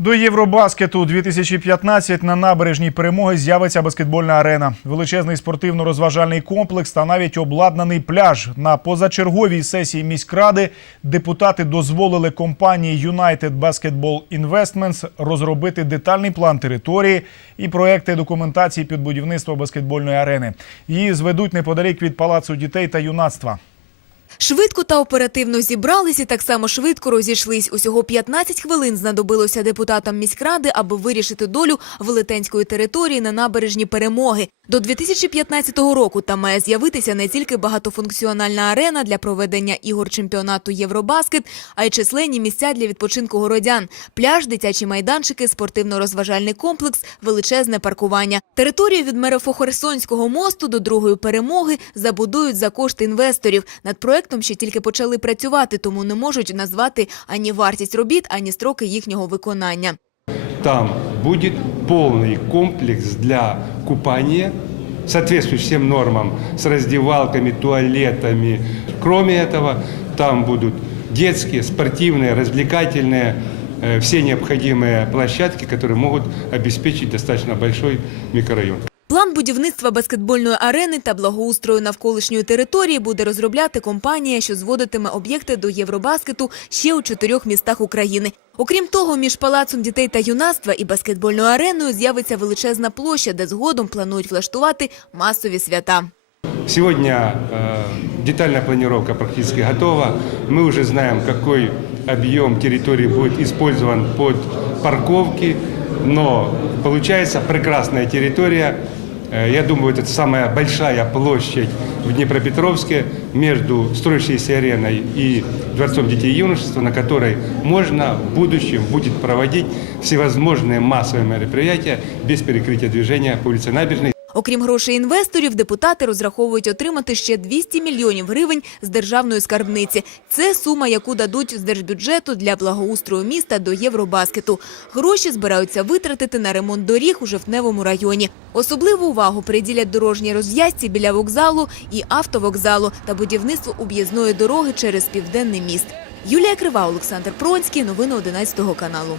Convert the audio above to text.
До Євробаскету 2015 на набережній перемоги з'явиться баскетбольна арена, величезний спортивно-розважальний комплекс та навіть обладнаний пляж. На позачерговій сесії міськради депутати дозволили компанії United Basketball Investments розробити детальний план території і проекти документації під будівництво баскетбольної арени. Її зведуть неподалік від палацу дітей та юнацтва. Швидко та оперативно зібрались і так само швидко розійшлись. Усього 15 хвилин знадобилося депутатам міськради, аби вирішити долю велетенської території на набережні перемоги. До 2015 року там має з'явитися не тільки багатофункціональна арена для проведення ігор чемпіонату Євробаскет, а й численні місця для відпочинку городян, пляж, дитячі майданчики, спортивно-розважальний комплекс, величезне паркування. Територію від Мерефо-Херсонського мосту до другої перемоги забудують за кошти інвесторів. Над проектом ще тільки почали працювати, тому не можуть назвати ані вартість робіт, ані строки їхнього виконання. Там будет полный комплекс для купания, соответствующий всем нормам, с раздевалками, туалетами. Кроме этого, там будут детские, спортивные, развлекательные, э, все необходимые площадки, которые могут обеспечить достаточно большой микрорайон. План будівництва баскетбольної арени та благоустрою навколишньої території буде розробляти компанія, що зводитиме об'єкти до Євробаскету ще у чотирьох містах України. Окрім того, між палацом дітей та юнацтва і баскетбольною ареною з'явиться величезна площа, де згодом планують влаштувати масові свята. Сегодня э, детальная планировка практически готова. Мы уже знаем, какой объем территории будет использован под парковки, но получается прекрасная территория. Э, Я думаю, это самая большая площадь в Днепропетровске между строящейся ареной и Дворцом детей и юношества, на которой можно в будущем будет проводить всевозможные массовые мероприятия без перекрытия движения по улице Набережной. Окрім грошей інвесторів, депутати розраховують отримати ще 200 мільйонів гривень з державної скарбниці. Це сума, яку дадуть з держбюджету для благоустрою міста до Євробаскету. Гроші збираються витратити на ремонт доріг у Жовтневому районі. Особливу увагу приділять дорожній розв'язці біля вокзалу і автовокзалу та будівництву об'їзної дороги через південний міст. Юлія Крива, Олександр Пронський. Новини 11 каналу.